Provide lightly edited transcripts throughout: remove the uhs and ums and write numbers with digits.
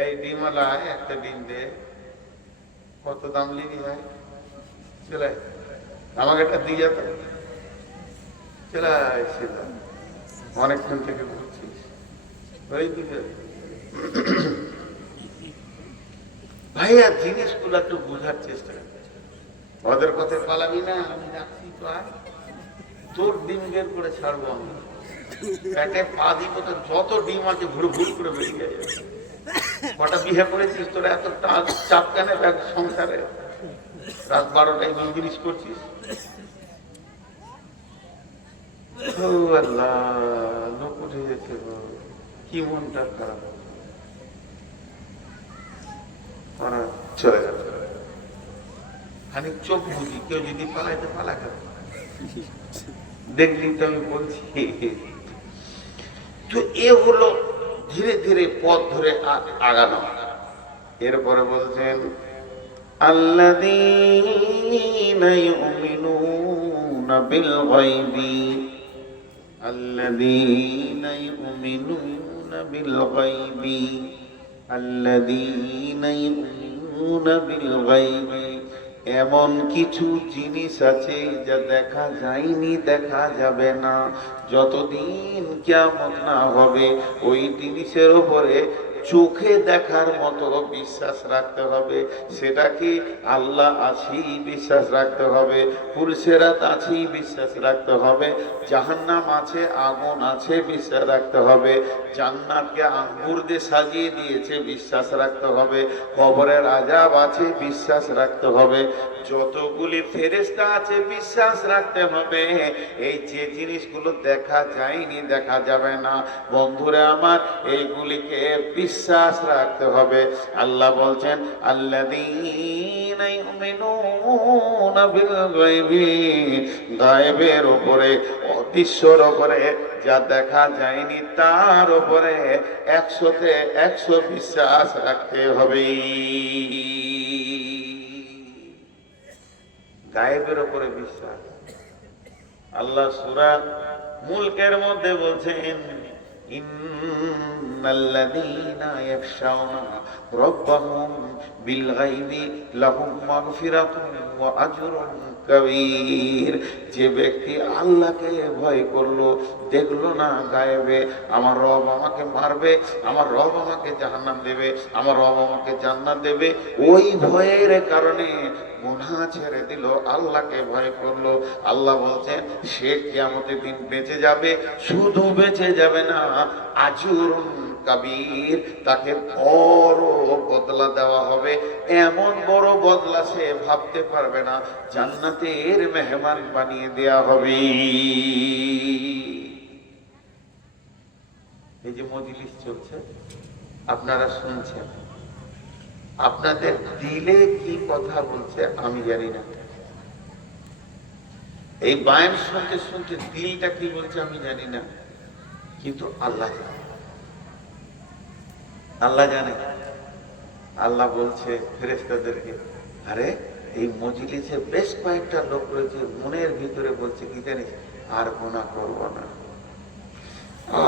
এই ডিমওয়ালা একটা ডিম দে, কত দাম লিবি ভাই? চলে আমাকে একটা দিয়ে যেত, চলে আসছিল অনেকক্ষণ থেকে ঘুরছিস, ওই দিকে ভাইয়া জিনিসগুলো একটু বোঝার চেষ্টা কর। ওদের কথায় পালাবি না, আমি রাখছি তো আর তোর ডিম বের করে ছাড়বো আমি, পেটে পা দিব তো যত ডিম আছে ভুল ভুল করে বেরিয়ে যায়। কটা বিয়ে করেছিস তোরা, এত চাপ কেন সংসারে? রাত 12টায় জিনিস করছিস। ও আল্লাহ, লোক উঠে গেছে, কি মনটা খারাপ, চলে গেল। খানিক চোখ বুঝি, কেউ যদি পালাইতে পালা গেল, দেখলি তো আমি বলছি। তো এ হলো ধীরে ধীরে পথ ধরে আগানো। এরপরে বলছেন আল্লাযীনা ইউমিনুনা বিল গায়বি, আল্লাযীনা ইউমিনুনা বিল গায়বি, আল্লাযীনা ইউমিনুনা বিল গায়বি। এমন কিছু জিনিস আছে যা দেখা যায়নি, দেখা যাবে না। যতদিন কিয়ামত না হবে ওই জিনিসের উপরে চোখে দেখার মতো বিশ্বাস রাখতে হবে। সেটা কি? আল্লাহ আছেই বিশ্বাস রাখতে হবে, পুলসেরাত আছেই বিশ্বাস রাখতে হবে, জাহান্নাম আছে, আগুন আছে বিশ্বাস রাখতে হবে, জান্নাতকে আঙ্গুর দিয়ে সাজিয়ে দিয়েছে বিশ্বাস রাখতে হবে, কবরের আযাব আছে বিশ্বাস রাখতে হবে, যতগুলি ফেরেশতা আছে বিশ্বাস রাখতে হবে। এই যে জিনিসগুলো দেখা যায়নি, দেখা যাবে না, বন্ধুরা আমার, এইগুলিকে বিশ্বাস রাখতে হবে। আল্লাহ বলছেন আল্লাযীনা ইউমিনুনা বিল গায়বি, গায়বের উপরে, অদৃশ্যর উপরে, যা দেখা যায়নি তার উপরে 100-তে 100 বিশ্বাস রাখতে হবে। গায়েবের উপরে বিশ্বাস। আল্লাহ সূরা মুলকের মধ্যে বলছেন ইন্নাল্লাযীনা ইয়াখশাউনা রাব্বাহুম বিল গায়বি লাহুম মাগফিরাতুন ওয়া আজরুন কাবীর। যে ব্যক্তি আল্লাহকে ভয় করলো, দেখলো না গায়েবে আমার রব আমাকে মারবে, আমার রব আমাকে জাহান্নাম দেবে, আমার রব আমাকে জান্নাত দেবে, ওই ভয়ের কারণে গুনাহ ছেড়ে দিল, আল্লাহকে ভয় করলো, আল্লাহ বলছেন সে কিয়ামতের দিন বেঁচে যাবে। শুধু বেঁচে যাবে না, আজরুন কাবীর, তাকে বড় বদলা দেওয়া হবে। এমন বড় বদলা সে ভাবতে পারবে না, জান্নাতের মেহমান বানিয়ে দেয়া হবে। এই যে মজলিস চলছে, আপনারা শুনছেন, আপনাদের দিলে কি কথা বলছে আমি জানি না। এই বায়ান শুনতে শুনতে দিলটা কি বলছে আমি জানি না, কিন্তু আল্লাহ জানে। আল্লাহ জানে। আল্লাহ বলছে ফেরেশতাদেরকে, আরে এই মজলিসে বেশ কয়েকটা লোক রয়েছে, মনের ভিতরে বলছে কি জানিস, আর গুনাহ করব না,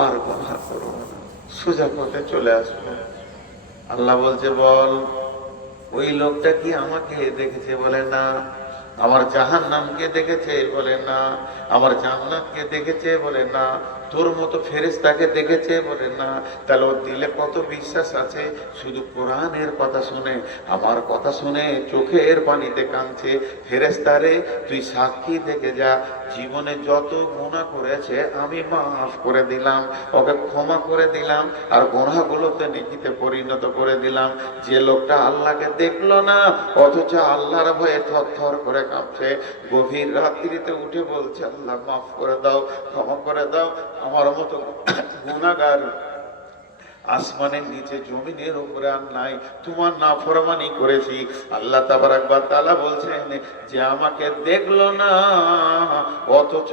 আর গুনাহ করব না, সোজা পথে চলে আসবো। আল্লাহ বলছে বল, ওই লোকটা কি আমাকে দেখেছে? বলে না। আমার জাহান্নামকে দেখেছে? বলে না। আমার জান্নাতকে দেখেছে? বলে না। তোর মতো ফেরেশতাকে দেখেছে? বলে না। তাহলে ওর দিলে কত বিশ্বাস আছে, শুধু কোরআনের কথা শুনে, আমার কথা শুনে চোখের পানিতে কাঁদছে। ফেরেশতারে তুই সাক্ষী থেকে যা, জীবনে যত গুনাহ করেছে আমি মাফ করে দিলাম, ওকে ক্ষমা করে দিলাম, আর গুনাহগুলোতে নেকিতে পরিণত করে দিলাম। যে লোকটা আল্লাহকে দেখলো না, অথচ আল্লাহর ভয়ে থরথর করে কাঁপছে, গভীর রাত্রিতে উঠে বলছে আল্লাহ মাফ করে দাও, ক্ষমা করে দাও, আমার মতো গুনাহগার আসমানের নিচে জমিনের উপরে আর নাই, তোমার নাফরমানি করেছি। আল্লাহ তাবারাক ওয়া তাআলা বলছেন যে আমাকে দেখলো না অথচ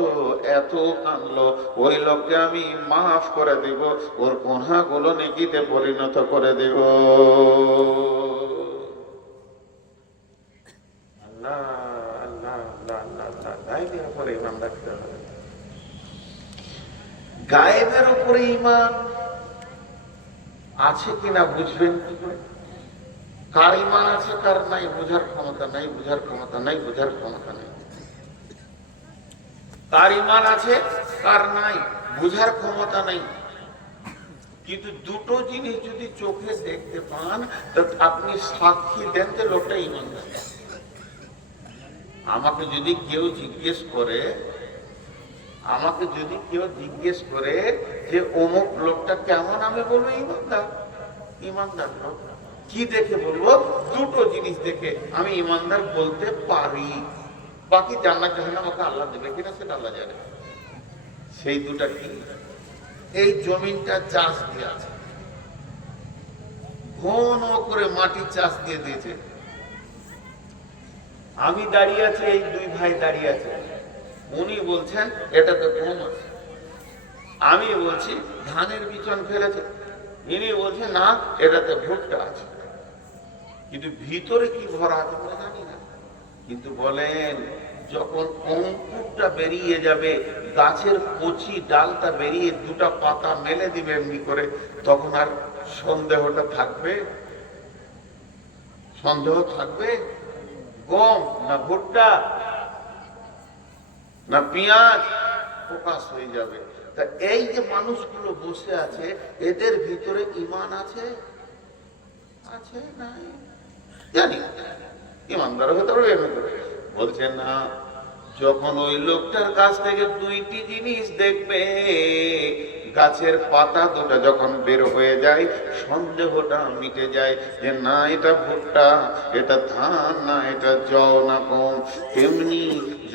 এত কাঁদলো, ওই লোককে আমি মাফ করে দেব, ওর গুনাহগুলো নেকিতে পরিণত করে দেব। আল্লাহ আল্লাহ আল্লাহ আল্লাহ, গায়েবের উপরে ঈমান রাখতে হবে। গায়েবের উপরে ঈমান। আছে কিনা বুঝবেন কি করে? কার ইমান আছে কার নাই বোঝার ক্ষমতা নাই, বোঝার ক্ষমতা নাই, বোঝার ক্ষমতা নাই। কার ইমান আছে কার নাই বোঝার ক্ষমতা নাই। কিন্তু দুটো জিনিস যদি চোখে দেখতে পান, তো আপনি সাক্ষী দেন যে লোকটা ইমানদার। আমাকে যদি কেউ জিজ্ঞেস করে যে অমুক লোকটা কেমন, আমি বলবো ইমানদার। ইমানদার লোক কি দেখে বলবো? দুটো জিনিস দেখে আমি ইমানদার বলতে পারি। বাকি জান্নাত জাহান্নাম আমাকে আল্লাহ দেবে কিনা সেটা আল্লাহ জানে। সেই দুটা কি? এই জমিনটা চাষ দিয়ে আছে, ঘন করে মাটি চাষ দিয়ে দিয়েছে। আমি দাঁড়িয়ে আছি, এই দুই ভাই দাঁড়িয়ে আছে। উনি বলছেন এটাতে গম আছে, আমি বলছি ধানের বিচন ফেলেছে। ইনি বলছেন না, এটাতে ভুট্টা আছে। কিন্তু ভিতরে কি ভরা আছে আমরা জানি না। কিন্তু বলেন, যখন অঙ্কুরটা বেরিয়ে যাবে, গাছের কচি ডালটা বেরিয়ে দুটা পাতা মেলে দিবে এমনি করে, তখন আর সন্দেহটা থাকবে? সন্দেহ থাকবে? গম না ভুট্টা না পেঁয়াজ প্রকাশ হয়ে যাবে। তা এই যে মানুষগুলো বসে আছে, এদের ভিতরে ঈমান আছে? আছে নাই জানি, ইমানদার হতে পারবে। বলছেন না, যখন ওই লোকটার কাছ থেকে দুইটি জিনিস দেখবে, গাছের পাতা দুটা যখন বের হয়ে যায়, সন্দেহটা মিটে যায় যে না এটা ভুট্টা, এটা ধান, না এটা জও না গম। তেমনি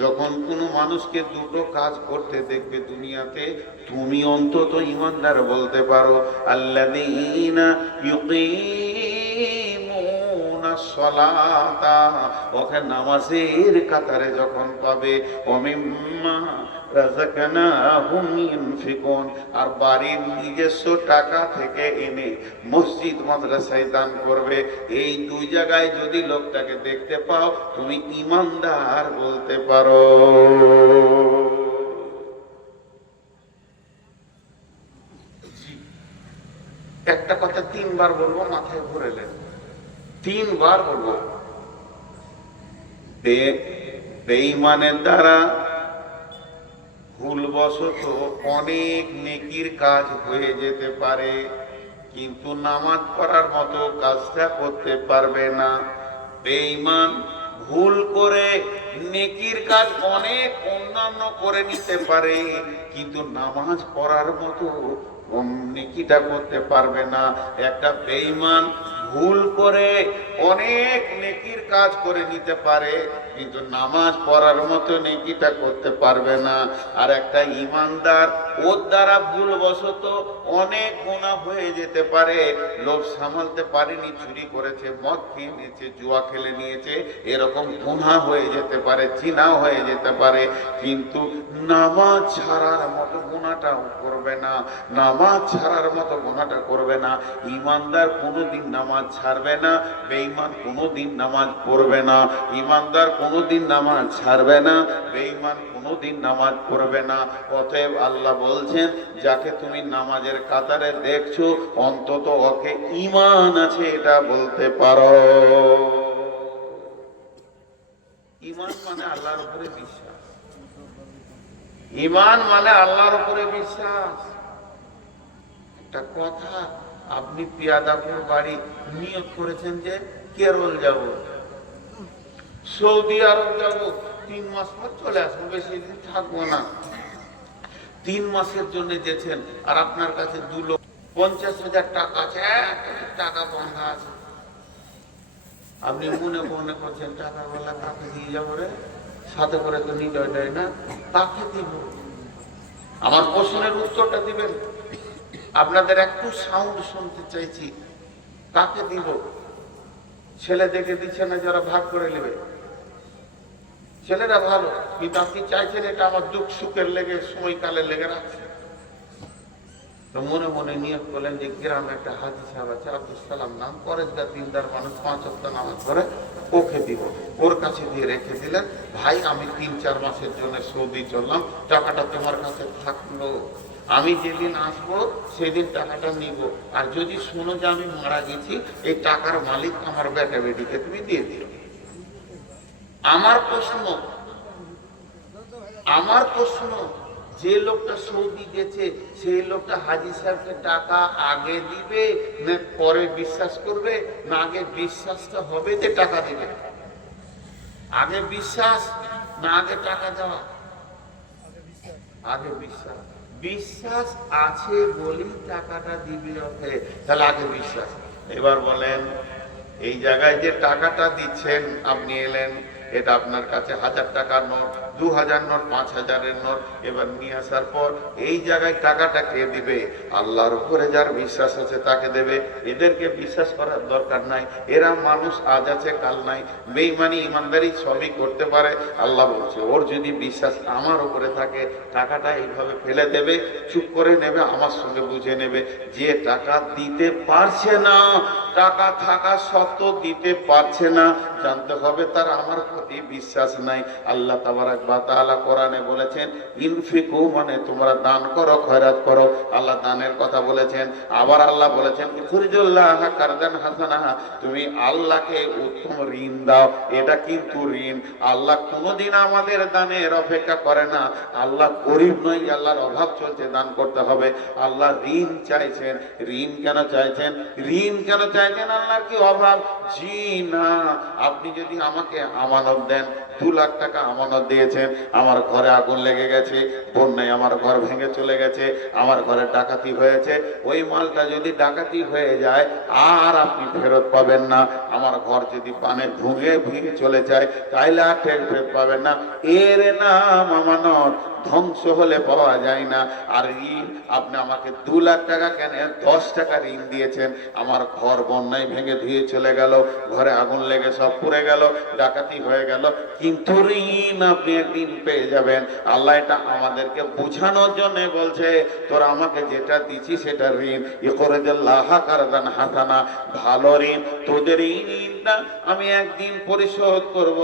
যখন কোনো মানুষকে দুটো কাজ করতে দেখবে দুনিয়াতে, তুমি অন্তত ইমানদার বলতে পারো আল্লাযীনা ইউকিমুনা সলাতা, ওকে নামাজের কাতারে যখন পাবে, ওমিম্মা রাযাকনাহুম ইউনফিকুন, আর বাড়ির নিজস্ব টাকা থেকে এনে মসজিদ মাদ্রাসায় দান করবে। এই দুই জায়গায় যদি লোকটাকে দেখতে পাও, তুমি ইমানদার বলতে পারো। একটা কথা তিনবার বলবো, মাথায় ভরে নেন। তিনবার বলবো। বেঈমানের দ্বারা ভুলবশত অনেক নেকির কাজ হয়ে যেতে পারে, কিন্তু নামাজ পড়ার মতো কাজটা করতে পারবে না। বেঈমান ভুল করে নেকির কাজ অনেক অন্যান্য করে নিতে পারে, কিন্তু নামাজ পড়ার মতো নেকিটা করতে পারবে না। একটা বেঈমান ভুল করে অনেক নেকির কাজ করে নিতে পারে, কিন্তু নামাজ পড়ার মতো নেকিটা করতে পারবে না। আর একটা ইমানদার, ওর দ্বারা ভুলবশত অনেক গুনাহ হয়ে যেতে পারে, লোভ সামালতে পারেনি, চুরি করেছে, মদ খেয়ে নিয়েছে, জুয়া খেলে নিয়েছে, এরকম গুনাহ হয়ে যেতে পারে, জিনা হয়ে যেতে পারে, কিন্তু নামাজ ছাড়ার মতো গুনাহটাও করবে না। নামাজ ছাড়ার মতো গুনাহটা করবে না। ইমানদার কোনোদিন নামাজ ছাড়বে না, বেঈমান কোনোদিন নামাজ পড়বে না। ইমানদার কোনোদিন নামাজ ছাড়বে না, বেঈমান কোনোদিন নামাজ পড়বে না। অতএব আল্লাহ বলছেন, যাকে তুমি নামাজের কাতারে দেখছো, অন্তত ওকে ঈমান আছে এটা বলতে পারো। ঈমান মানে আল্লাহর উপরে বিশ্বাস। ঈমান মানে আল্লাহর উপরে বিশ্বাস। একটা কথা, আপনি পিয়াদাপুর বাড়ি নিয়ত করেছেন যে কেরল যাব, সৌদি আরব যাব, 3 মাস পর চলে আসবো, বেশি দিন থাকবো না। 3 মাসের জন্য যেছেন, আর আপনার কাছে 2,50,000 টাকা আছে, টাকা বন্ধা আছে। আপনি মনে মনে করছেন টাকা বলা কাকে দিয়ে যাবো রে, সাথে করে তো নিলয় দেয় না, কাকে দিব? আমার প্রশ্নের উত্তরটা দিবেন। আপনাদের একটু সাউন্ড শুনতে চাইছি, কাকে দিব? ছেলে দেখে দিচ্ছে না, যারা ভাগ করে নেবে। ছেলেরা ভালো, কিন্তু আপনি চাইছেন এটা আমার দুঃখ সুখের লেগে, সময়কালের লেগে রাখছে। তো মনে মনে নিয়োগ করলেন যে গ্রামে একটা হাজি সাহেব আছে, আব্দুল সালাম নাম, পরেশগার দিনদার মানুষ, 5 ওয়াক্ত নামাজ পড়ে, ওকে দিব। ওর কাছে দিয়ে রেখে দিলেন, ভাই আমি 3-4 মাসের জন্য সৌদি চললাম, টাকাটা তোমার কাছে থাকলো। আমি যেদিন আসবো সেদিন টাকাটা নিব, আর যদি শোনো যে আমি মারা গেছি, এই টাকার মালিক আমার বেটা বেটিকে তুমি দিয়ে দিও। আমার প্রশ্ন, আমার প্রশ্ন, যে লোকটা সৌদি গেছে সেই লোকটা হাজী সাহেবকে টাকা আগে দিবে না পরে বিশ্বাস করবে, না আগে বিশ্বাসটা হবে যে টাকা দিবে? আগে বিশ্বাস না আগে টাকা দেওয়া? আগে বিশ্বাস। বিশ্বাস আছে বলেই টাকাটা দিবে ওকে, তাহলে আগে বিশ্বাস। এবার বলেন, এই জায়গায় যে টাকাটা দিচ্ছেন, আপনি এলেন, এটা আপনার কাছে 1000 টাকার নোট, 2000 নোট, 5000-এর নোট। এবার নিয়ে আসার পর এই জায়গায় টাকাটা কে দিবে? আল্লাহর উপরে যার বিশ্বাস আছে তাকে দেবে। এদেরকে বিশ্বাস করার দরকার নাই, এরা মানুষ, আজ আছে কাল নাই, বেঈমানি ইমানদারি সবই করতে পারে। আল্লাহ বলছে ওর যদি বিশ্বাস আমার উপরে থাকে, টাকাটা এইভাবে ফেলে দেবে, চুপ করে নেবে, আমার সঙ্গে বুঝে নেবে। যে টাকা দিতে পারছে না, টাকা থাকা সত্ত্বেও দিতে পারছে না, জানতে হবে তার আমার প্রতি বিশ্বাস নাই। আল্লাহ তাবারাক ওয়া তাআলা কোরআনে বলেছেন ইনফিকু, মানে তোমরা দান করো, খয়রাত করো। আল্লাহ দানের কথা বলেছেন। আবার আল্লাহ বলেছেন ইখরিজুল্লাহ কারদান হাসানা, তুমি আল্লাহকে উত্তম ঋণ দাও। এটা কিন্তু ঋণ। আল্লাহ কোনোদিন আমাদের দানের অপেক্ষা করে না। আল্লাহ গরিব নয়, আল্লাহর অভাব চলছে, দান করতে হবে। আল্লাহ ঋণ চাইছেন। ঋণ কেন চাইছেন? ঋণ কেন চাইছেন? আল্লাহর কি অভাব? জি না। আপনি যদি আমাকে আমানত দেন, 2 লাখ টাকা আমানত দিয়েছেন, আমার ঘরে আগুন লেগে গেছে, বন্যায় আমার ঘর ভেঙে চলে গেছে, আমার ঘরে ডাকাতি হয়েছে, ওই মালটা যদি ডাকাতি হয়ে যায় আর আপনি ফেরত পাবেন না। আমার ঘর যদি পানে ভেঙে চলে যায়, তাইলে আর ফেরত পাবেন না। এর নাম আমানত। ধ্বংস হলে পাওয়া যায় না। আর ঋণ, আপনি আমাকে 2 লাখ টাকা কেন 10 টাকা ঋণ দিয়েছেন, আমার ঘর বন্যায় ভেঙে ধুয়ে চলে গেল, ঘরে আগুন লেগে সব পুড়ে গেল, ডাকাতি হয়ে গেল, কিন্তু ঋণ আপনি একদিন পেয়ে যাবেন। আল্লাহ এটা আমাদেরকে বোঝানোর জন্য বলছে, তোরা আমাকে যেটা দিচ্ছি সেটা ঋণ। ইকরিজুল্লাহ কারদান হাসানা, ভালো ঋণ। তোদের এই ঋণটা আমি একদিন পরিশোধ করব,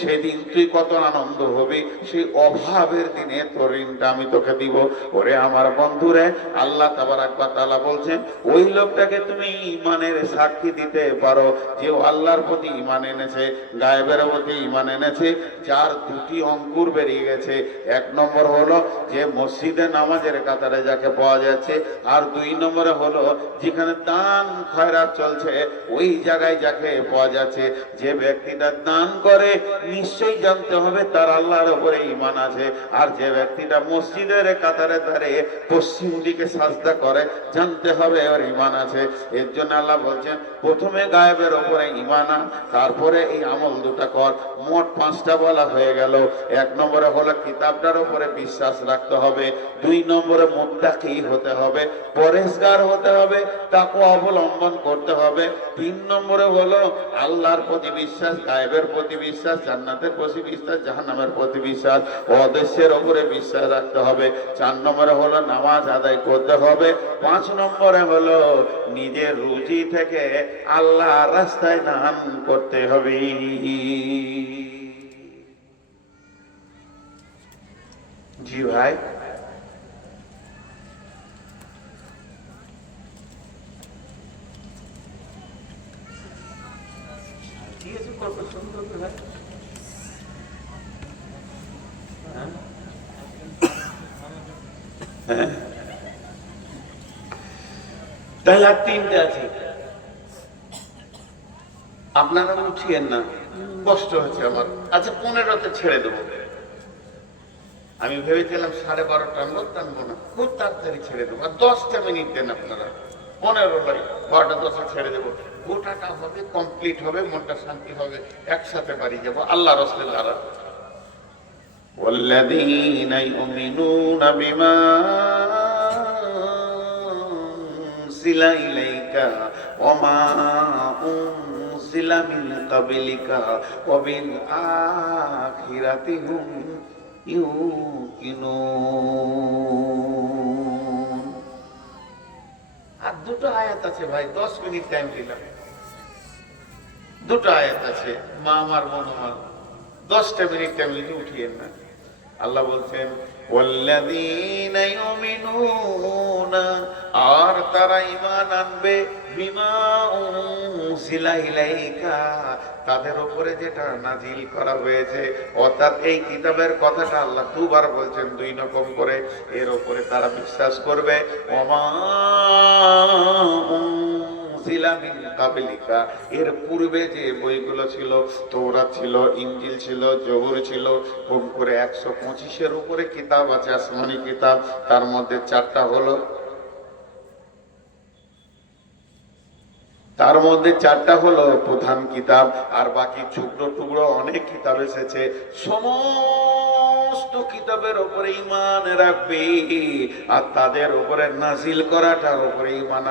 সেদিন তুই কত আনন্দ হবি। সেই অভাবের দিনে তোর ঋণটা আমি তোকে দিব। ওরে আমার বন্ধুরে, আল্লাহ তাবারাক ওয়া তাআলা বলছেন ওই লোকটাকে তুমি ঈমানের সাক্ষী দিতে পারো যে আল্লাহর প্রতি ঈমান এনেছে, গায়েবের প্রতি ঈমান এনেছে, যার 2টি অঙ্কুর বেরিয়ে গেছে। 1 নম্বর হলো যে মসজিদে নামাজের কাতারে যাকে পাওয়া যাচ্ছে, আর 2 নম্বরে হলো যেখানে দান খয়রাত চলছে ওই জায়গায় যাকে পাওয়া যাচ্ছে। যে ব্যক্তিটা দান করে নিশ্চয়ই জানতে হবে তার আল্লাহর উপরে ঈমান আছে। আর যে ব্যক্তিটা মসজিদের কাতারে দাঁড়িয়ে পশ্চিম দিকে সাজদা করে, জানতে হবে ওর ঈমান আছে। এর জন্য আল্লাহ বলছেন প্রথমে গায়েবের উপরে ঈমান আন, তারপরে এই আমল দুটো কর। মোট 5টা বলা হয়ে গেল। 1 নম্বরে হলো কিতাবটার উপরে বিশ্বাস রাখতে হবে, 2 নম্বরে মুত্তাকি হতে হবে, পরেশগার হতে হবে, তাকওয়া অবলম্বন করতে হবে, 3 নম্বরে হলো আল্লাহর প্রতি বিশ্বাস, গায়েবের প্রতি বিশ্বাস, জান্নাতের প্রতি বিশ্বাস, জাহান্নামের প্রতি বিশ্বাস, অদৃশ্যের উপরে বিশ্বাস রাখতে হবে, 4 নম্বরে হলো নামাজ আদায় করতে হবে, 5 নম্বরে হলো নিজের রুজি থেকে আল্লাহর রাস্তায় দান করতে হবে। জি ভাই, তাহলে আর 3টে আছে। আপনারা উঠিয়েন না, কষ্ট হচ্ছে আমার। আচ্ছা 15তে ছেড়ে দেবো। আমি ভেবেছিলাম 12:30 মত টানবো না, খুব তাড়াতাড়ি ছেড়ে দেবো। আর 10টা মিনিট দেন আপনারা, 15 লাগে, 12:10 ছেড়ে দেবো। গোটাটা হবে, কমপ্লিট হবে, মনটা শান্তি হবে, একসাথে বাড়ি যাবো আল্লাহ রাসূলের দ্বারা। ওয়াল্লাযীনা ইউমিনুনা বিমা উনজিলা ইলাইকা ওয়া মা উনজিলা মিন ক্বাবলিকা ওয়া বিল আখিরাতি হুম ইউকিনুন। আর 2টো আয়াত আছে ভাই, 10 মিনিট টাইম দিলাম। 2টো আয়াত আছে, মা আমার মন আমার, 10টা মিনিট টাইম লিখে উঠিয়েন না। আল্লাহ বলছেন ওয়াল্লাযীনা ইউমিনুনা, আর তারা ঈমান আনবে বিমা উনজিলা ইলাইকা, তাদের উপরে যেটা নাজিল করা হয়েছে। অর্থাৎ এই কিতাবের কথাটা আল্লাহ দুবার বলছেন, দুই রকম করে। এর উপরে তারা বিশ্বাস করবে। ওমা উনজিলা মিন কাবলিকা, এর পূর্বে যে বইগুলো ছিল, তৌরাত ছিল, ইনজিল ছিল, জবুর ছিল, কম করে 125-এর উপরে কিতাব আছে, আসমানি কিতাব। তার মধ্যে 4টা হলো, তার মধ্যে 4টা হলো প্রধান কিতাব, আর বাকি টুকরো টুকরো অনেক কিতাব এসেছে। সমস্ত কিতাবের উপরে ঈমান রাখবে, আর তাদের উপরে নাজিল করাটার উপরে ঈমান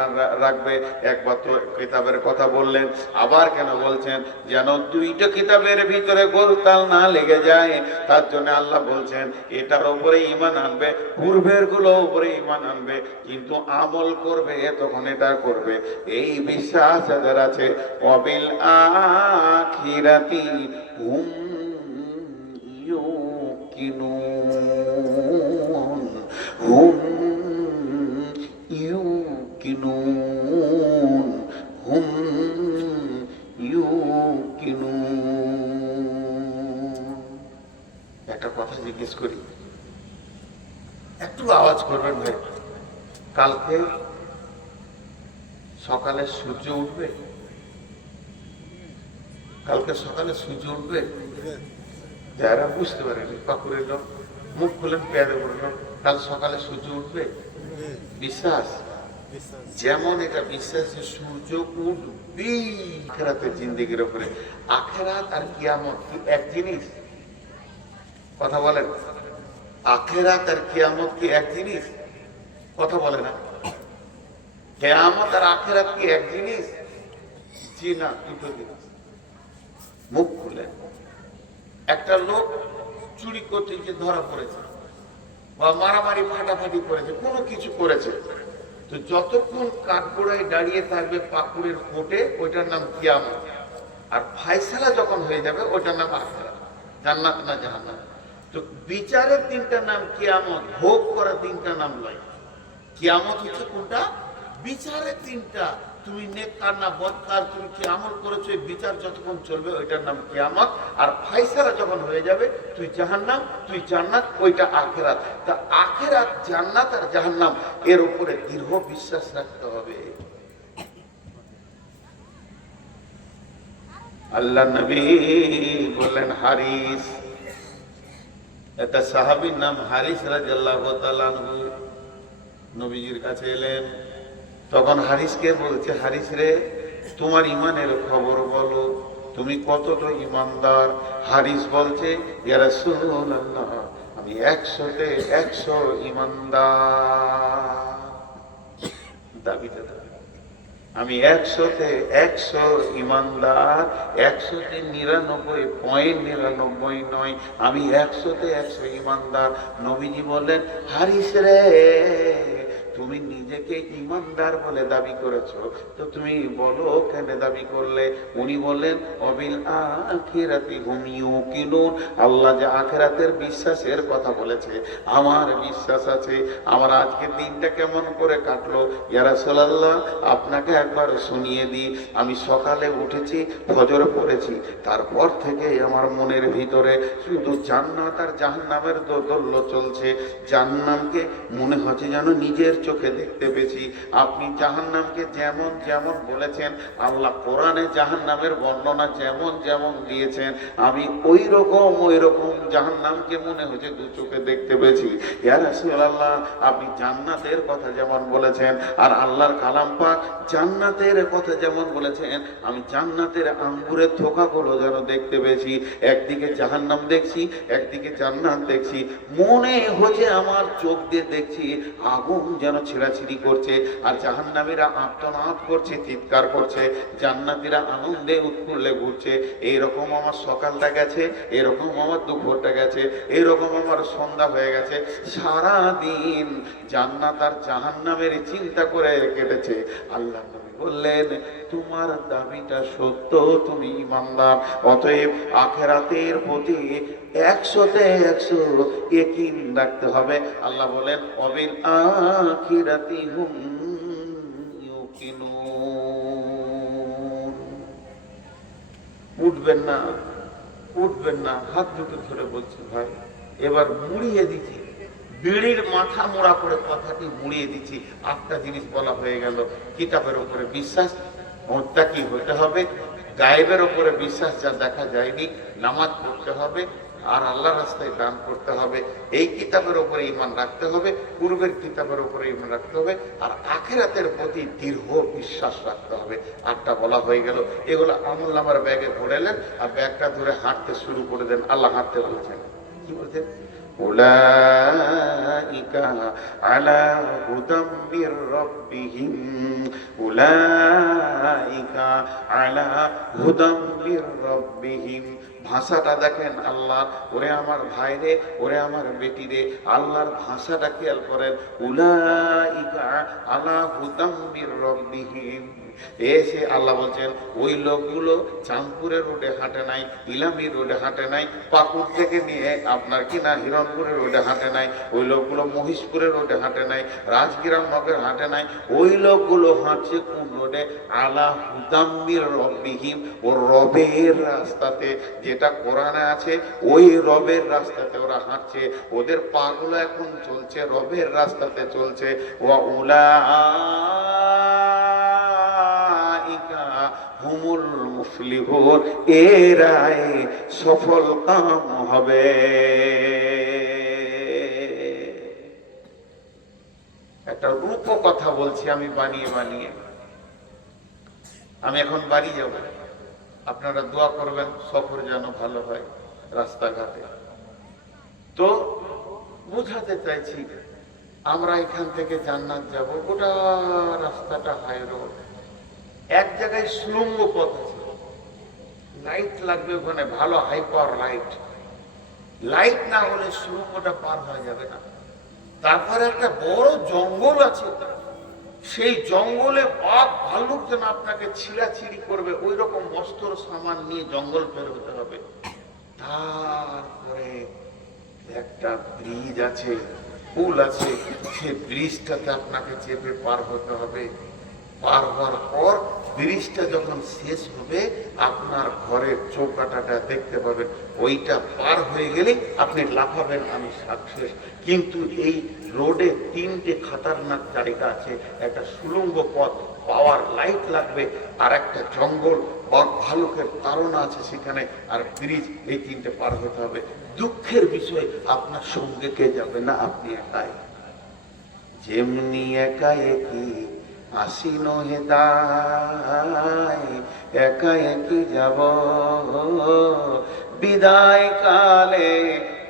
রাখবে। একবার তো কিতাবের কথা বললেন, আবার কেন বলছেন? যেন 2টা কিতাবের ভিতরে গোলতাল না লেগে যায়, তার জন্য আল্লাহ বলছেন এটার উপরে ঈমান আনবে, পূর্বের গুলো উপরে ঈমান আনবে, কিন্তু আমল করবে তখন এটা করবে। এই বিশ্বাস যাদের আছে, ওয়াবিল আখিরাতি হুম ইউকিনুন, হুম ইউকিনুন, হুম ইউকিনুন। একটা কথা জিজ্ঞেস করি, একটু আওয়াজ করবেন ভাই। কালকে সকালে সূর্য উঠবে? কালকে সকালে সূর্য উঠবে? যারা বুঝতে পারেনি পাকুড়ের লোক, মুখ খুলেন, পেয়ারে বলল কাল সকালে সূর্য উঠবে। বিশ্বাস যেমন এটা বিশ্বাস যে সূর্য উঠবেই আখেরাতের জিন্দেগির উপরে। আখেরাত আর কিয়ামত কি এক জিনিস? কথা বলেন, আখেরাত আর কিয়ামত কি এক জিনিস? কথা বলে না। কিয়ামত আর আখেরাত কি এক জিনিস? জি না, দুটো জিনিস। মুখ খুলে একটা লোক চুরি করতে গিয়ে ধরা পড়েছে, বা মারামারি ফাটাফাটি করেছে, কোনো কিছু করেছে, তো যতক্ষণ কাঠগোড়ায় দাঁড়িয়ে থাকবে পাকুড়ের কোর্টে, ওইটার নাম কিয়ামত। আর ফায়সালা যখন হয়ে যাবে ওইটার নাম আখিরাত, জান্নাত না জাহান্নাম। তো বিচারের দিনটার নাম কিয়ামত, ভোগ করার দিনটার নাম লয়। কিয়ামত হচ্ছে কোনটা? বিচারের দিনটা। তুমি নেককার না বদকার, তুমি কি আমল করেছো, এই বিচার যতক্ষণ চলবে ওইটার নাম কিয়ামত। আর ফায়সালা যখন হয়ে যাবে, তুই জাহান্নাম তুই জান্নাত, ওইটা আখিরাত। তা আখিরাত, জান্নাত আর জাহান্নাম, এর উপরে দৃঢ় বিশ্বাস রাখতে হবে। আল্লাহ নবী বললেন, হারিস, একটা সাহাবীর নাম হারিস রাদিয়াল্লাহু তাআলা আনহু নবীজির কাছে এলেন। তখন হারিসকে বলছে, হারিস রে, তোমার ইমানের খবর বলো, তুমি কতটা ইমানদার? হারিস বলছে, ইয়া রাসূলুল্লাহ, আমি 100-তে 100 ইমানদার। দাবিটা আমি 100-তে 100 ইমানদার, 100-তে 99.99 নয়, আমি 100-তে 100 ইমানদার। নবীজি বললেন, হারিস রে, তুমি নিজেকে ইমানদার বলে দাবি করেছো, তো তুমি বলো কেন দাবি করলে? উনি বললেন, অবিল আখিরাতি হুম ইউকিনুন, আল্লাহ যে আখিরাতের বিশ্বাসের কথা বলেছে, আমার বিশ্বাস আছে। আমার আজকের দিনটা কেমন করে কাটলো ইয়া রাসূলুল্লাহ, আপনাকে একবার শুনিয়ে দিই। আমি সকালে উঠেছি, ফজর পড়েছি, তারপর থেকে আমার মনের ভিতরে শুধু জান্নাত আর জাহান্নামের দোদুল্য চলছে। জাহান্নামকে মনে হচ্ছে যেন নিজের চোখে দেখতে পেয়েছি। আপনি জাহান্নামকে যেমন যেমন বলেছেন, আল্লাহ কোরআনে জাহান্নামের বর্ণনা যেমন যেমন দিয়েছেন, আমি ওই রকম জাহান্নামকে মনে হচ্ছে দু চোখে দেখতে পেয়েছি। ইয়া রাসূলুল্লাহ, আপনি জান্নাতের কথা যেমন বলেছেন, আর আল্লাহর কালাম পাক জান্নাতের কথা যেমন বলেছেন, আমি জান্নাতের আঙ্গুরের থোকাগুলো যেন দেখতে পেয়েছি। একদিকে জাহান্নাম দেখছি, একদিকে জান্নাত দেখছি, মনে হচ্ছে আমার চোখ দিয়ে দেখছি আগুন যেন ছেঁড়াছিড়ি করছে, আর জাহান্নামীরা আর্তনাদ করছে, চিৎকার করছে, জান্নাতীরা আনন্দে উৎফুল্লে ঘুরছে। এইরকম আমার সকালটা গেছে, এরকম আমার দুপুরটা গেছে, এরকম আমার সন্ধ্যা হয়ে গেছে। সারাদিন জান্নাত আর জাহান্নামের চিন্তা করে কেটেছে। আল্লাহ নবী বললেন তোমার দাবিটা সত্য, তুমি ইমানদার, অতএব আখিরাতের প্রতি 100-তে 100 ইয়াকিন রাখতে হবে। আল্লাহ বলেন অবিল আখিরাতি হুম ইউকিনুন। উঠবেন না, উঠবেন না, হাত দুটো ধরে বলছি ভাই, এবার মুড়িয়ে দিচ্ছি, বিড়ির মাথা মোড়া করে কথাটি মুড়িয়ে দিচ্ছি। 8টা জিনিস বলা হয়ে গেল। কিতাবের উপরে বিশ্বাস, মুত্তাকি হতে হবে, গায়েবের উপরে বিশ্বাস, যা দেখা যায়নি, নামাজ পড়তে হবে, আর আল্লাহর রাস্তায় দান করতে হবে। এই কিতাবের উপরে ঈমান রাখতে হবে, পূর্বের কিতাবের উপরে ঈমান রাখতে হবে, আর আখিরাতের প্রতি দৃঢ় বিশ্বাস রাখতে হবে। 8টা বলা হয়ে গেল। এগুলো আমলনামার ব্যাগে ভরেলেন আর ব্যাগটা ধরে হাঁটতে শুরু করে দেন। আল্লাহ হাঁটতে বলছেন, কি বলছেন? উলাইকা আলা হুদাম মির রাব্বিহিম, উলাইকা আলা হুদাম মির রাব্বিহিম। ভাষাটা দেখেন আল্লাহ, ওরে আমার ভাই রে, ওরে আমার বেটি রে, আল্লাহর ভাষাটা খেয়াল করেন। উলাইকা আলা হুদাম মির রাব্বিহিম। এসে আল্লাহ বলছেন ওই লোকগুলো চাঁদপুরের রোডে হাঁটে নাই, ইলামি রোডে হাঁটে নাই, পাকুড় থেকে নিয়ে আপনার কিনা হিরণপুরের রোডে হাঁটে নাই, ওই লোকগুলো মহিষপুরের রোডে হাঁটে নাই, রাজগিরাম নগর হাঁটে নাই। ওই লোকগুলো হাঁটছে কোন রোডে? আলা হুদাম্মির রব্বিহিম, ও রবের রাস্তাতে, যেটা কোরআনে আছে ওই রবের রাস্তাতে ওরা হাঁটছে। ওদের পাগুলো এখন চলছে রবের রাস্তাতে চলছে। ওয়া উলা হুমুল মুফলিহুন, এরাই সফল কাম হবে। একটা রূপ কথা বলছি আমি বানিয়ে বানিয়ে। আমি এখন বাড়ি যাব, আপনারা দোয়া করবেন সফর যেন ভালো হয় রাস্তাঘাটে। তো বুঝাতে চাইছি আমরা এখান থেকে জান্নাত যাব, গোটা রাস্তাটা হাই রোড, এক জায়গায় সুড়ঙ্গ পথ আছে, লাইট লাগবে ওখানে, ভালো হাই পাওয়ার লাইট। লাইট না হলে সুড়ঙ্গটা পার হয়ে যাবে না। তারপরে একটা বড় জঙ্গল আছে, সেই জঙ্গলে বাঘ ভাল্লুক যেন আপনাকে ছিঁড়াছিড়ি করবে, ওই রকম মস্তর সামান নিয়ে জঙ্গল পের হতে হবে। তারপরে একটা ব্রিজ আছে, পুল আছে, সেই ব্রিজটাতে আপনাকে চেপে পার হতে হবে। পার হওয়ার পর ব্রিজটা যখন শেষ হবে আপনার ঘরের চৌকাঠাটা দেখতে পাবেন। ওইটা পার হয়ে গেলে আপনি লাফাবেন, আমি সাকসেস। কিন্তু এই রোডে 3টে খাতারনাক জায়গা আছে, একটা সুড়ঙ্গ পথ, পাওয়ার লাইট লাগবে, আর একটা জঙ্গল, বাঘ ভালুকের তাড়না আছে সেখানে, আর ব্রিজ। এই 3টে পার হতে হবে। দুঃখের বিষয় আপনার সঙ্গে কে যাবে না, আপনি একাই। যেমনি একা একই আসিন হেদায়, একা একই যাব বিদায় কালে,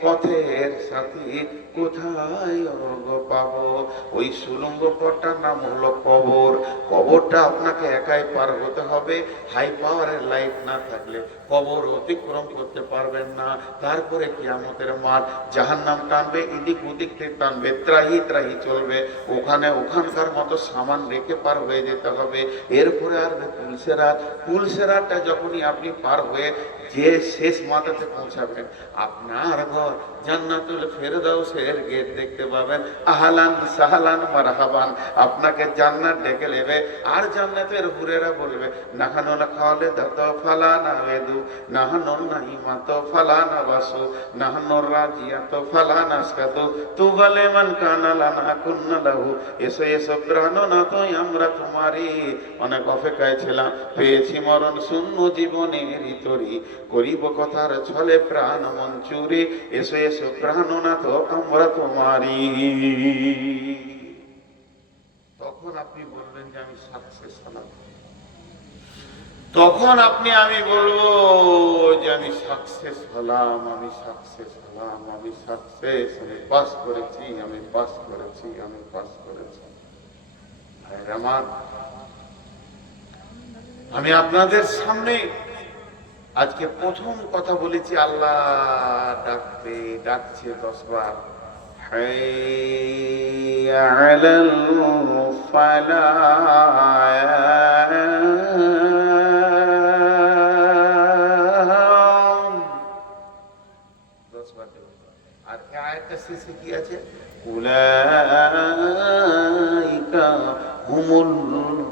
পথের সাথী কোথায় গো পাবো? ওই সুড়ঙ্গ পথটার নাম হলো কবর। কবরটা আপনাকে একাই পার হতে হবে। হাই পাওয়ারের লাইট না থাকলে কবর অতিক্রম করতে পারবেন না। তারপরে কিয়ামতের মাঠ, জাহান্নাম টানবে, এদিক ওদিক থেকে টানবে, ত্রাহি ত্রাহি চলবে। ওখানে ওখানকার মতো সামান রেখে পার হয়ে যেতে হবে। এরপরে আসবে পুলসেরাত। পুলসেরাতটা যখনই আপনি পার হয়ে যে শেষ মাথাতে পৌঁছাবেন, আপনার ঘর জান্নাতুল ফেরদাউসের গেট দেখতে পাবেন। আহলান সাহলান মারহাবান, আপনাকে জান্নাত ডেকে নেবে। আর জান্নাতের হুরেরা বলবে নাহানুল খালিদাত ফালানা ওয়াদু, নাহানুল নাইমাত ফালানা বাসু, নাহানুর রাজিয়াত ফালানা সাকাতু, তুবালে মান কানা লানা কুন্না লাহু। এসো এসো প্রাণনা তো আমরা তোমারই। অনেক অপেক্ষায় ছিলাম, পেয়েছি মরণ শূন্য জীবনের তরি, করিব কথার ছলে প্রাণ মন চুরি। এসো এসো প্রাণনা তো আমরা তোমারই। তখন আপনি বলবেন যে আমি সাকসেস হলাম। তখন আমি বলবো যে আমি সাকসেস হলাম, আমি সাকসেস হলাম, আমি সাকসেস, আমি পাস করেছি, আমি পাস করেছি, আমি পাস করেছি। আমার আমি আপনাদের সামনে আজকে প্রথম কথা বলেছি, আল্লাহ ডাকবে, ডাকছে 10 বার। হাইয়া আলাল ফালাহ, আয়াতটা শেষে কি আছে? উলাইকা হুমুল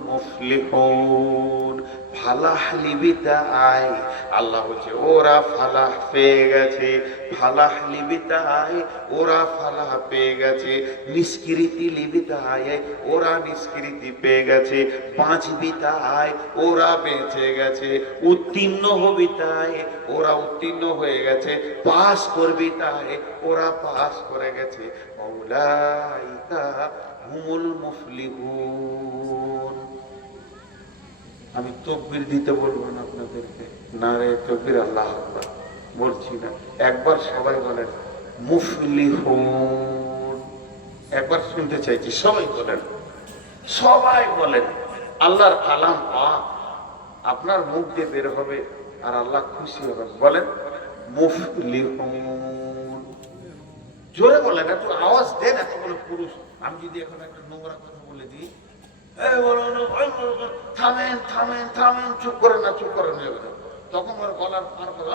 মুফলিহুন। ফালাহ লিবিতা আয়, আল্লাহ বলছে ওরা ফালাহ পেয়ে গেছে। ফালাহ লিবিতা আয়, ওরা ফালাহ পেয়ে গেছে। নিষ্কৃতি লিবিতা আয়, ওরা নিষ্কৃতি পেয়ে গেছে। বাঁচবিতা আয়, ওরা বেঁচে গেছে। উত্তীর্ণ হবি তাই, ওরা উত্তীর্ণ হয়ে গেছে। পাস করবি তাই, ওরা পাস করে গেছে। উলাইকা হুমুল মুফলিহুন। আমি তাকবীর দিতে বলবো না আপনাদেরকে, নারে তাকবীর, আল্লাহু আকবার বলছি না। একবার সবাই বলেন মুফলিহুন। একবার শুনতে চাইছি, সবাই বলেন, সবাই বলেন। আল্লাহর কালাম পাক আপনার মুখ দিয়ে বের হবে আর আল্লাহ খুশি হবেন। বলেন মুফলিহুন। জোরে বলেন, একটু আওয়াজ দেন। এত বড় পুরুষ, আমি যদি এখন একটা নোংরা কথা বলে দিই, থামেন থামেন থামেন, চুপ করেন না, চুপ করেন না, তখন ওর গলার পার করে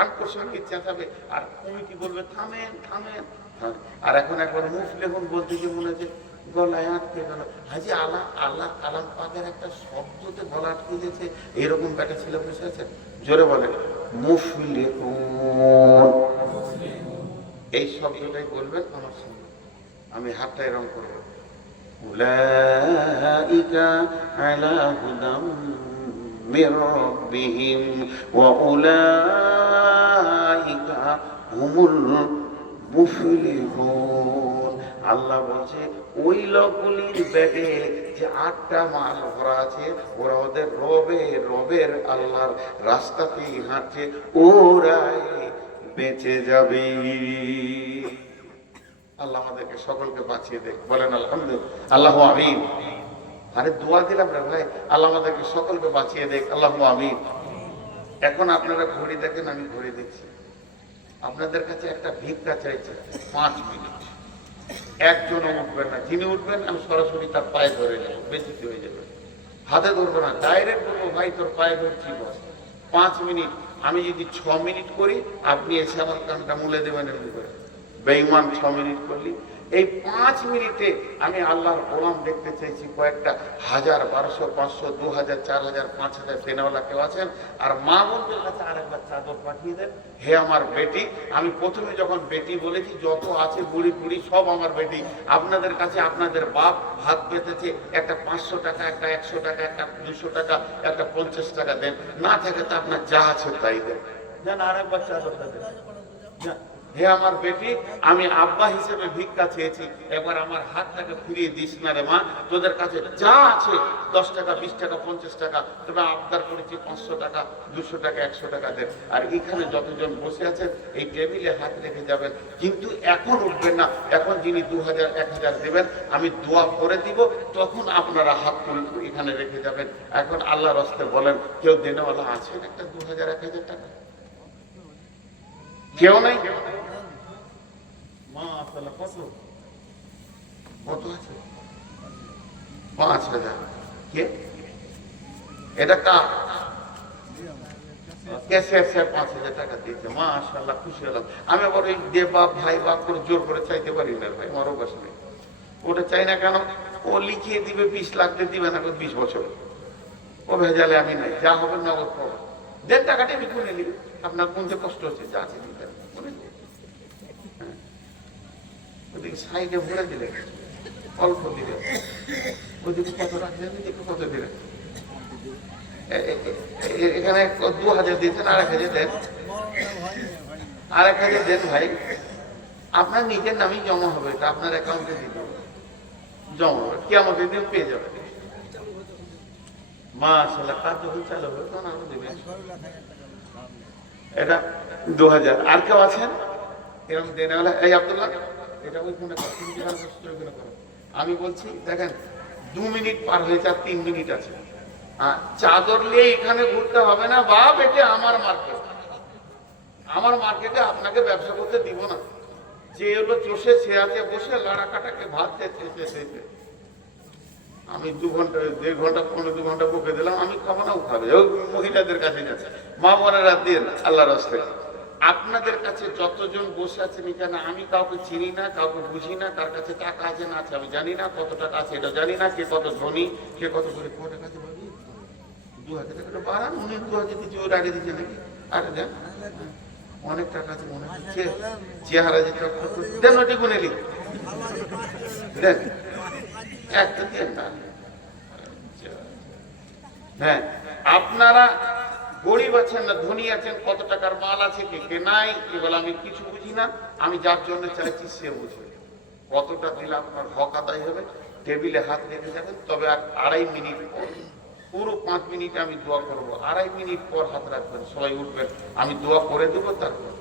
আনকোষণকে চেঁচাবে, আর কমিটি বলবে থামেন থামেন। আর এখন একবার মুফলিহুন বলতে গিয়ে মনে হচ্ছে গলায় আটকে গেল। হাজি আল্লাহ আল্লাহ কালাম পাকের একটা শব্দতে গলা আটকে গেছে, এরকম ব্যাটা ছেলে বসে আছে। জোরে বলেন মুফলিহুন। এই শব্দটাই বলবেন আমার সঙ্গে, আমি হাতটা এরকম করবো। উলাইকা আলা হুদাম মির রাব্বিহিম ওয়া উলাইকা হুমুল মুফলিহুন। আল্লাহ বলছে ওই লোকগুলির ব্যাগে যে 8টা মাল ভরা আছে, ওরা ওদের রবের আল্লাহর রাস্তাতেই হাঁটছে, ওরাই বেঁচে যাবে। আল্লাহ আমাদেরকে সকলকে বাঁচিয়ে দেখ, বলেন আলহামদুলিল্লাহ, আল্লাহু আমিন। আরে দোয়া দিলাম রে ভাই, আল্লাহ আমাদেরকে সকলকে বাঁচিয়ে দেখ, আল্লাহু আমিন। এখন আপনারা ঘড়ি দেখেন, আমি ঘড়ি দেখছি। আপনাদের কাছে একটা ভিক্ষা চাইছে 5 মিনিট। একজনও উঠবেন না, যিনি উঠবেন আমি সরাসরি তার পায়ে ধরে যাবো, বেঁচে হয়ে যাবে। হাতে ধরবো না, ডাইরেক্ট বলবো ভাই তোর পায়ে ধরছি বস। 5 মিনিট। আমি যদি 6 মিনিট করি, আপনি এসে আমার কানটা মুলে দেবেন এমনি করে। বেঈমান 6 মিনিট করলি। এই 5 মিনিটে আমি আল্লাহর গোলাম দেখতে চাইছি কয়েকটা 1000, 1200, 500, 2000, 4000, 5000 দেনেওয়ালা কেউ আছেন? আর মা বোনদের কাছে আরেকবার চাদর পাঠিয়ে দেন। হে আমার বেটি, আমি প্রথমে যখন বেটি বলেছি, যত আছে বুড়ি বুড়ি সব আমার বেটি। আপনাদের কাছে আপনাদের বাপ হাত পেতেছে, একটা 500 টাকা, একটা 100 টাকা, একটা 200 টাকা, একটা 50 টাকা দেন। না থাকে তো আপনার যা আছে তাই দেন। দেন আরেকবার চাদরটা দেন। হে আমার বেটি, আমি আব্বা হিসেবে ভিক্ষা চেয়েছি, একবার আমার হাতটাকে ফিরিয়ে দিস না রে মা। তোদের কাছে যা আছে 10 টাকা, 20 টাকা, 50 টাকা, তবে আবদার করেছি 500 টাকা, 200 টাকা, 100 টাকা দেন। আর এখানে যতজন বসে আছেন এই টেবিলে হাত রেখে যাবেন, কিন্তু এখন উঠবেন না। এখন যিনি 2000, 1000 দেবেন, আমি দোয়া করে দিব, তখন আপনারা হাত তুলে এখানে রেখে যাবেন। এখন আল্লাহর রাস্তে বলেন, কেউ দেনেওয়ালা আছেন একটা 2000, 1000 টাকা? কেউ নাই? কত আছে? 5000। কে এটা? কার ক্যাশিয়ার সাহেব 5000 টাকা দিয়েছে। মাশাআল্লাহ, খুশি হলাম। আমি আবার ওই দে বাপ ভাই বাপ করে জোর করে চাইতে পারি না ভাই, আমার অভ্যাস নেই। ওটা চাই না কেন? ও লিখিয়ে দিবে 20 লাখ দিবে না 20 বছর। ও ভেজালে আমি নাই, যা হবে নগদ পাবো। দেড় টাকাটা আমি গুনে নিবি, আপনার গুনতে কষ্ট হচ্ছে, যা আছে দিতে ওদিকে সাইডে ভরে দিলে, অল্প দিলে, ওদিকে কত রাখলেন, এদিকে কত দিলেন। এখানে 2000 দিয়েছেন, 1000 দেন, 1000 দেন ভাই। আপনার নিজের নামেই জমা হবে, এটা আপনার অ্যাকাউন্টে দিতে হবে, জমা হবে, কিয়ামতের দিন পেয়ে যাবে। মাশাআল্লাহ, কাজ যখন চালু হবে তখন আরো দেবেন। এটা 2000। আর কেউ আছেন এরকম দেনেওয়ালা? এই আব্দুল্লাহ, এটা ওইখানে করো। আমি বলছি দেখেন, 2 মিনিট পার হয়েছে, আর 3 মিনিট আছে। চাদর নিয়ে এখানে ঘুরতে হবে না বাপ, এটা আমার মার্কেট। আমার মার্কেটে আপনাকে ব্যবসা করতে দিব না। যে হলো চষে সে আছে বসে লাড়া কাটাকে ভাত চেয়েছে। আমি 2 ঘন্টা, 1.5 ঘন্টা, 1.5-2 ঘন্টা বকে দিলাম, আমি খাবো না, ও খাবে। ওই মহিলাদের কাছে যাচ্ছে, মা বোনেরা দিয়ে আল্লাহর রাস্তায় আপনাদের কাছে যতজন বসে আছেন এখানে আমি কাউকে চিনি না, কাউকে বুঝি না, কার কাছে টাকা আছে না আছে আমি জানি না, কত টাকা আছে এটা জানি না, কে কত ধনী, কে কত করে কত টাকা আছে ভাবি 2000 টাকা বাড়ান, উনি 2000 দিচ্ছে ওর আগে দিচ্ছে নাকি, আরে দেন অনেক টাকা আছে মনে হচ্ছে, চেহারা যেটা দেন ওটি গুনে লিখ দেন, একটা দেন না। হ্যাঁ, আপনারা গরিব আছেন না ধনী আছেন, কত টাকার মাল আছে কে নাই, কে বলে আমি কিছু বুঝি না, আমি যার জন্য চাইছি সে বুঝবে, কতটা দিলে আপনার হক আদায় হবে। টেবিলে হাত রেখে যাবেন, তবে আর 2.5 মিনিট পর, পুরো 5 মিনিটে আমি দোয়া করবো, 2.5 মিনিট পর হাত রাখবেন, সবাই উঠবেন, আমি দোয়া করে দেবো, তারপর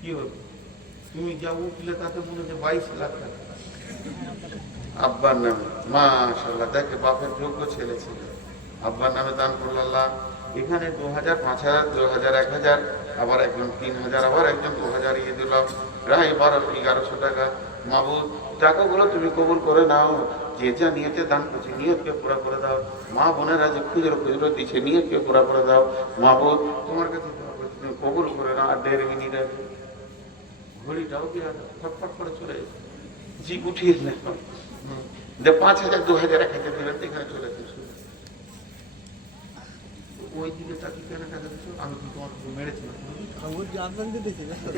কি হবে, তুমি যা উঠলে তাতে মনে হচ্ছে 22 লাখ টাকা আব্বার নামে, মাশাআল্লাহ, দেখে বাপের যোগ্য ছেলে ছিল, আব্বার নামে দান করল আল্লাহ। এখানে 2000, 5000, 2000, 1000, আবার একজন 3000, আবার একজন 2000 ইয়ে দিলাম, প্রায় 1100 টাকা। মাহবুব টাকাগুলো তুমি কবুল করে নাও, যে যা নিয়েছে দান করছে নিয়তকে পুরা করে দাও, মা বোনেরা যে খুচরো খুচরো দিচ্ছে নিয়তকে পুরা করে দাও। মাহবুব তোমার কাছে তুমি কবুল করে নাও। আর 1.5 মিনিট আছে, ঘড়িটাও কি আর ফটফট করে চলে যাচ্ছে, জি উঠিয়ে না 5000, 2000, 1000 দিলেন, এখানে চলে যাচ্ছে, ওই দিকে তাকে কেন টাকা দিচ্ছ, আমি কি তোমার মেরেছিলাম,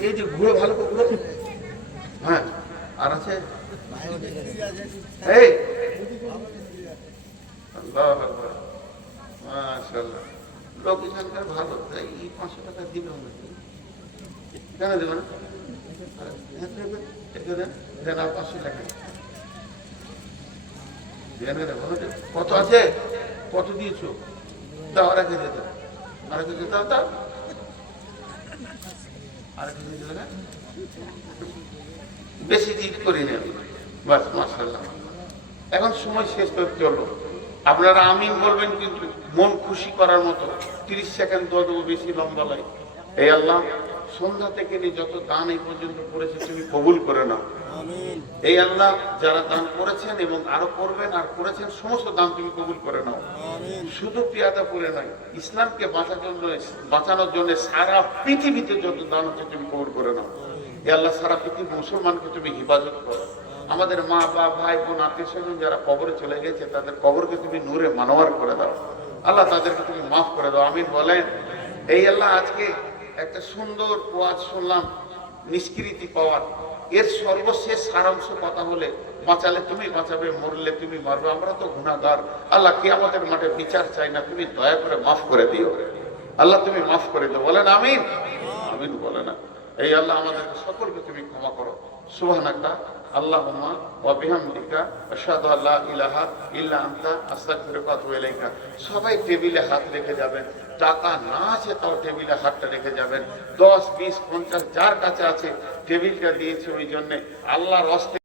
এই যে ঘুরে ভালো করে ঘুরে। হ্যাঁ, আর আছে এই আল্লাহু আকবার, মাশাআল্লাহ, লোক এখানকার ভালো, তাই এই 500 টাকা দিবে না, কেন দেবে না, দেন আর 500 টাকা কত আছে, কত দিয়েছো, দাও আর কেজি দাও, আর কেজি দাও, দাও আর কেজি দেবে না, বেশি জিদ করি না বাস, মাশাআল্লাহ। এখন সময় শেষ করে চলো, আপনারা আমিন বলবেন, কিন্তু মন খুশি করার মতো 30 সেকেন্ড দোয়া দেবো, বেশি লম্বা লাগে। এই আল্লাহ, সন্ধ্যা থেকে নিয়ে যত দান এই পর্যন্ত করেছে তুমি কবুল করে নাও। এই আল্লাহ, যারা দান করেছেন এবং আরো করবেন আর করেছেন, সমস্ত দান তুমি কবুল করে নাও। শুধু পিয়াদা করে নাই, ইসলামকে বাঁচানোর জন্য সারা পৃথিবীতে যত দান হচ্ছে তুমি কবুল করে নাও। এই আল্লাহ, সারা পৃথিবীর মুসলমানকে তুমি হেফাজত করো। আমাদের মা বাবা ভাই বোন আত্মীয় স্বজন যারা কবরে চলে গেছে, তাদের কবরকে তুমি নূরে মানওয়ার করে দাও। আল্লাহ, তাদেরকে তুমি মাফ করে দাও, আমিন বলেন। এই আল্লাহ, আজকে একটা সুন্দর ওয়াজ শুনলাম, নিষ্কৃতি পাওয়ার, এর সর্বশেষ সারাংশ কথা হলে, বাঁচালে তুমি বাঁচাবে, মরলে তুমি মারবে, আমরা তো গুনাহগার। আল্লাহ, কিয়ামতের মাঠে বিচার চাই না, তুমি দয়া করে মাফ করে দিও। আল্লাহ, তুমি মাফ করে দিও, বলেন আমিন, আমিন বলে না। এই আল্লাহ, আমাদেরকে সকলকে তুমি ক্ষমা করো। সুবহানাকা আল্লাহুম্মা ওয়া বিহামদিকা আশহাদু আল্লা ইলাহা ইল্লা আনতা আস্তাগফিরুকা ওয়া আতুবু ইলাইকা। সবাই টেবিলে হাত রেখে যাবেন, টাকা না আছে তাও টেবিলে হাতটা রেখে যাবেন। 10, 20, 50 যার কাছে আছে, টেবিলটা দিয়েছে ওই জন্য আল্লাহর হস্তে